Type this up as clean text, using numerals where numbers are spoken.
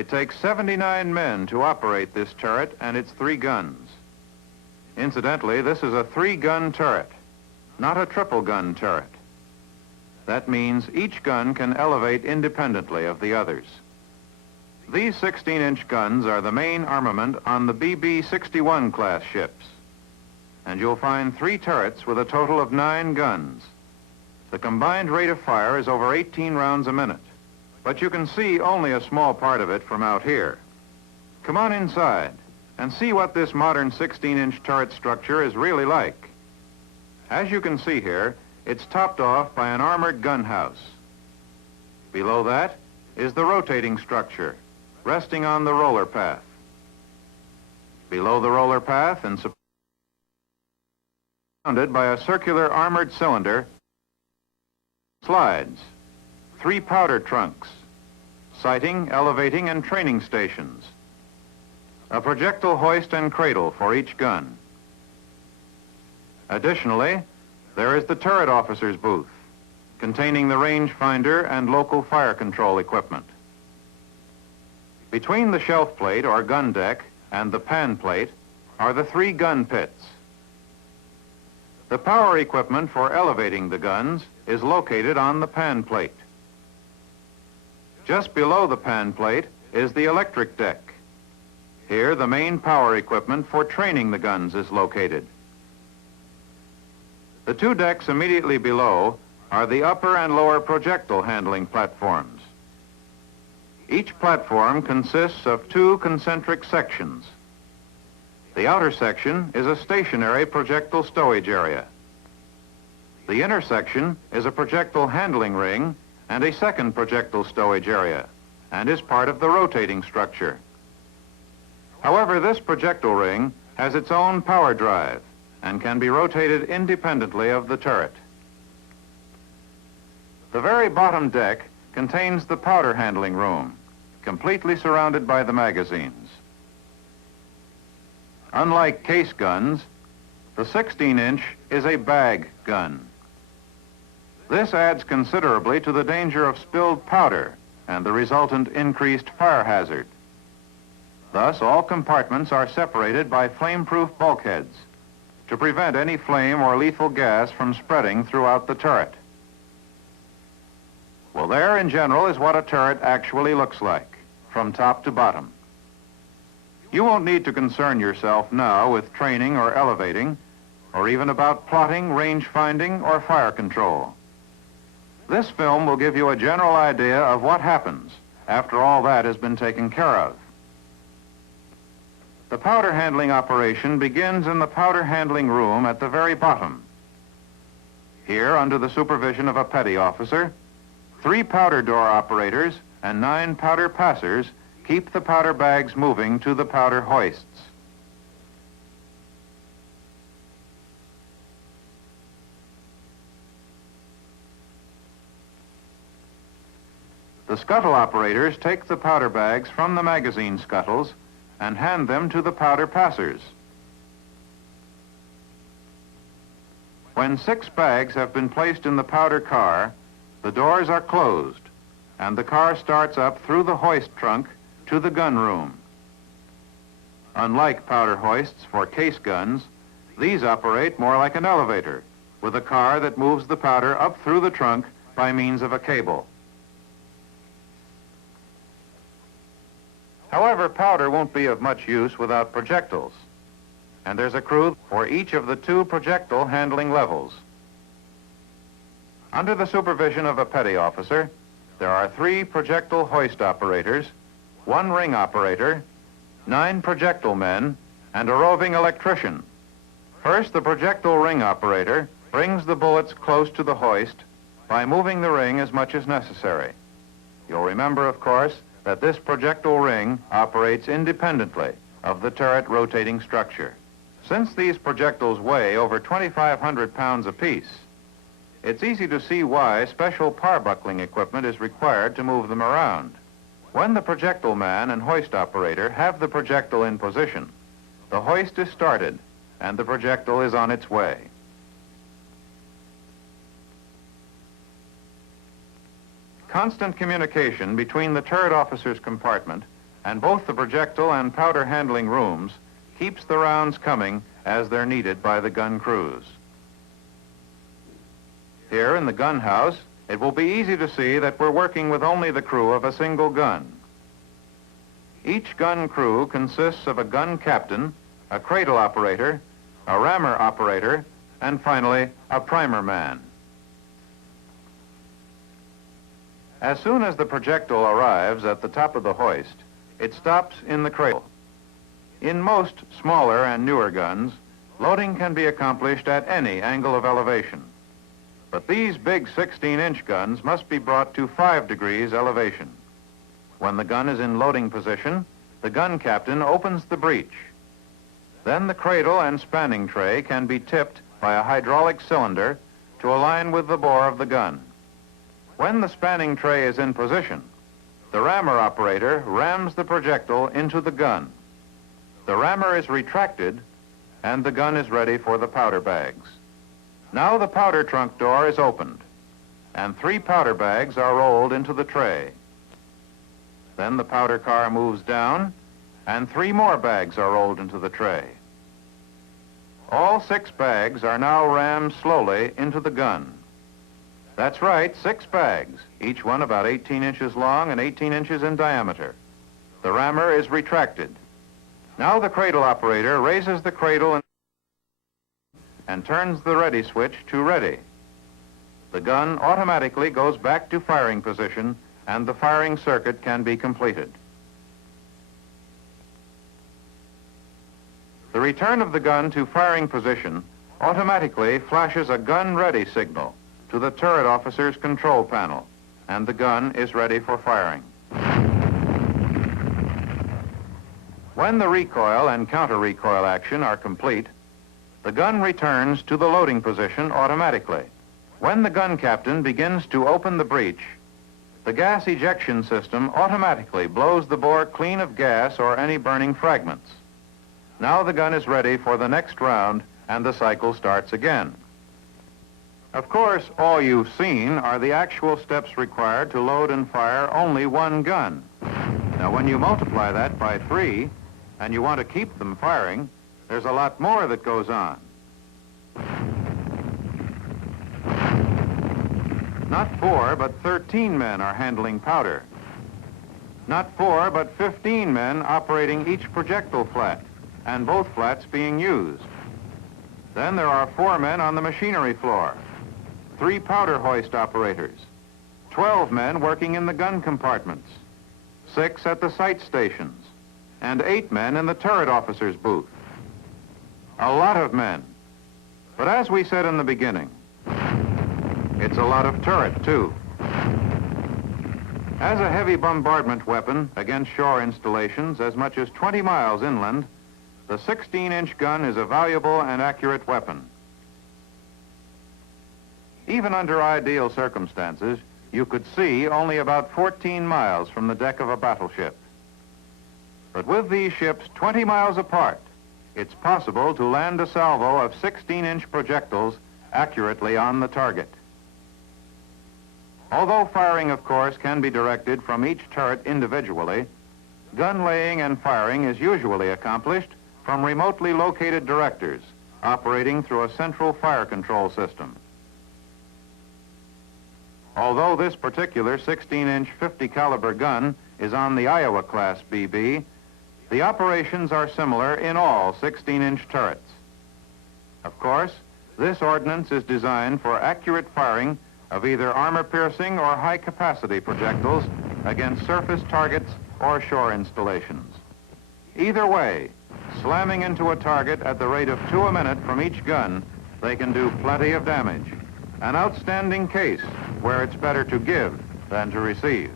It takes 79 men to operate this turret and its 3 guns. Incidentally, this is a 3-gun turret, not a triple-gun turret. That means each gun can elevate independently of the others. These 16-inch guns are the main armament on the BB-61 class ships. And you'll find 3 turrets with a total of 9 guns. The combined rate of fire is over 18 rounds a minute, but you can see only a small part of it from out here. Come on inside and see what this modern 16-inch turret structure is really like. As you can see here, it's topped off by an armored gun house. Below that is the rotating structure, resting on the roller path. Below the roller path and surrounded by a circular armored cylinder, slides, 3 powder trunks, sighting, elevating, and training stations, a projectile hoist and cradle for each gun. Additionally, there is the turret officer's booth, containing the rangefinder and local fire control equipment. Between the shelf plate or gun deck and the pan plate are the 3 gun pits. The power equipment for elevating the guns is located on the pan plate. Just below the pan plate is the electric deck. Here, the main power equipment for training the guns is located. The 2 decks immediately below are the upper and lower projectile handling platforms. Each platform consists of 2 concentric sections. The outer section is a stationary projectile stowage area. The inner section is a projectile handling ring and a second projectile stowage area, and is part of the rotating structure. However, this projectile ring has its own power drive and can be rotated independently of the turret. The very bottom deck contains the powder handling room, completely surrounded by the magazines. Unlike case guns, the 16-inch is a bag gun. This adds considerably to the danger of spilled powder and the resultant increased fire hazard. Thus, all compartments are separated by flame-proof bulkheads to prevent any flame or lethal gas from spreading throughout the turret. Well, there in general is what a turret actually looks like, from top to bottom. You won't need to concern yourself now with training or elevating, or even about plotting, range finding, or fire control. This film will give you a general idea of what happens after all that has been taken care of. The powder handling operation begins in the powder handling room at the very bottom. Here, under the supervision of a petty officer, 3 powder door operators and 9 powder passers keep the powder bags moving to the powder hoists. The scuttle operators take the powder bags from the magazine scuttles and hand them to the powder passers. When 6 bags have been placed in the powder car, the doors are closed, and the car starts up through the hoist trunk to the gun room. Unlike powder hoists for case guns, these operate more like an elevator, with a car that moves the powder up through the trunk by means of a cable. However, powder won't be of much use without projectiles, and there's a crew for each of the 2 projectile handling levels. Under the supervision of a petty officer, there are 3 projectile hoist operators, 1 ring operator, 9 projectile men, and a roving electrician. First, the projectile ring operator brings the bullets close to the hoist by moving the ring as much as necessary. You'll remember, of course, that this projectile ring operates independently of the turret rotating structure. Since these projectiles weigh over 2,500 pounds apiece, it's easy to see why special par-buckling equipment is required to move them around. When the projectile man and hoist operator have the projectile in position, the hoist is started and the projectile is on its way. Constant communication between the turret officer's compartment and both the projectile and powder handling rooms keeps the rounds coming as they're needed by the gun crews. Here in the gun house, it will be easy to see that we're working with only the crew of a single gun. Each gun crew consists of a gun captain, a cradle operator, a rammer operator, and finally, a primer man. As soon as the projectile arrives at the top of the hoist, it stops in the cradle. In most smaller and newer guns, loading can be accomplished at any angle of elevation. But these big 16-inch guns must be brought to 5 degrees elevation. When the gun is in loading position, the gun captain opens the breech. Then the cradle and spanning tray can be tipped by a hydraulic cylinder to align with the bore of the gun. When the spanning tray is in position, the rammer operator rams the projectile into the gun. The rammer is retracted, and the gun is ready for the powder bags. Now the powder trunk door is opened, and 3 powder bags are rolled into the tray. Then the powder car moves down, and 3 more bags are rolled into the tray. All 6 bags are now rammed slowly into the gun. That's right, 6 bags, each one about 18 inches long and 18 inches in diameter. The rammer is retracted. Now the cradle operator raises the cradle and turns the ready switch to ready. The gun automatically goes back to firing position, and the firing circuit can be completed. The return of the gun to firing position automatically flashes a gun ready signal to the turret officer's control panel, and the gun is ready for firing. When the recoil and counter-recoil action are complete, the gun returns to the loading position automatically. When the gun captain begins to open the breech, the gas ejection system automatically blows the bore clean of gas or any burning fragments. Now the gun is ready for the next round, and the cycle starts again. Of course, all you've seen are the actual steps required to load and fire only one gun. Now, when you multiply that by 3, and you want to keep them firing, there's a lot more that goes on. Not 4, but 13 men are handling powder. Not 4, but 15 men operating each projectile flat, and both flats being used. Then there are 4 men on the machinery floor, 3 powder hoist operators, 12 men working in the gun compartments, 6 at the sight stations, and 8 men in the turret officer's booth. A lot of men. But as we said in the beginning, it's a lot of turret, too. As a heavy bombardment weapon against shore installations as much as 20 miles inland, the 16-inch gun is a valuable and accurate weapon. Even under ideal circumstances, you could see only about 14 miles from the deck of a battleship. But with these ships 20 miles apart, it's possible to land a salvo of 16-inch projectiles accurately on the target. Although firing, of course, can be directed from each turret individually, gun laying and firing is usually accomplished from remotely located directors operating through a central fire control system. Although this particular 16-inch 50 caliber gun is on the Iowa class BB, the operations are similar in all 16-inch turrets. Of course, this ordnance is designed for accurate firing of either armor-piercing or high-capacity projectiles against surface targets or shore installations. Either way, slamming into a target at the rate of 2 a minute from each gun, they can do plenty of damage. An outstanding case where it's better to give than to receive.